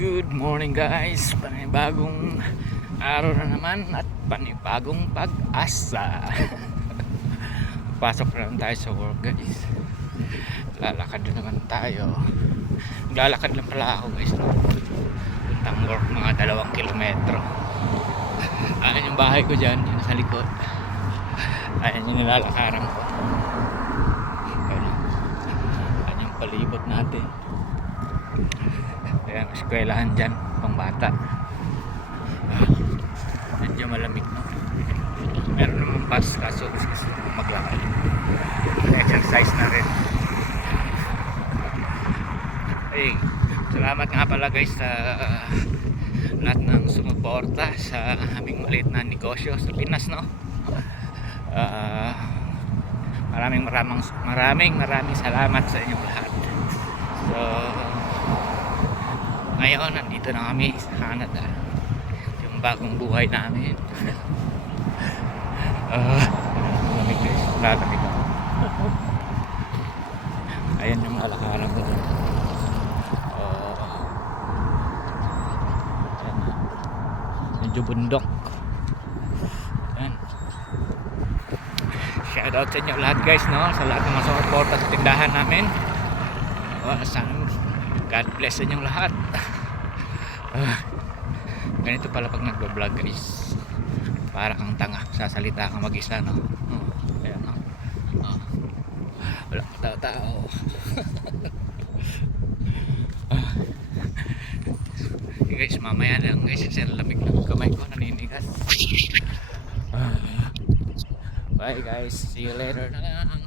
Good morning guys, panibagong araw na naman at panibagong pag-asa. Pasok na naman tayo sa work guys. Lalakad na naman tayo. Naglalakad lang pala ako guys, no? Puntang work mga 2 kilometro. Ayan yung bahay ko dyan, yun sa likod. Ayan yung nilalakaran ko. Ayan yung palibot natin. Ayan, eskwelahan dyan, pang bata. Medyo malamig, no? Meron naman bus, kaso gusto maglakad. Exercise na rin. Hey, salamat nga pala guys sa lahat ng sumuporta sa aming maliit na negosyo sa Pinas, no? Maraming salamat sa inyong lahat. So ngayon, nandito na kami sa Canada. Yung bagong buhay namin. Lamig guys, lalamig ako. Ayan yung alakaran ko dun. Medyo bundok. Ayan. Shoutout sa inyo lahat guys, no? Sa lahat ng masuporta sa tindahan namin. Sana God bless sa inyong lahat. Ganito pala pag nagbablog guys, para kang tanga, sasalita kang mag-isa, no? Ayan, no? Wala tao. Guys, mamaya lang guys, kasi lamig ng kamay ko, naninigas. Bye guys, see you later na lang.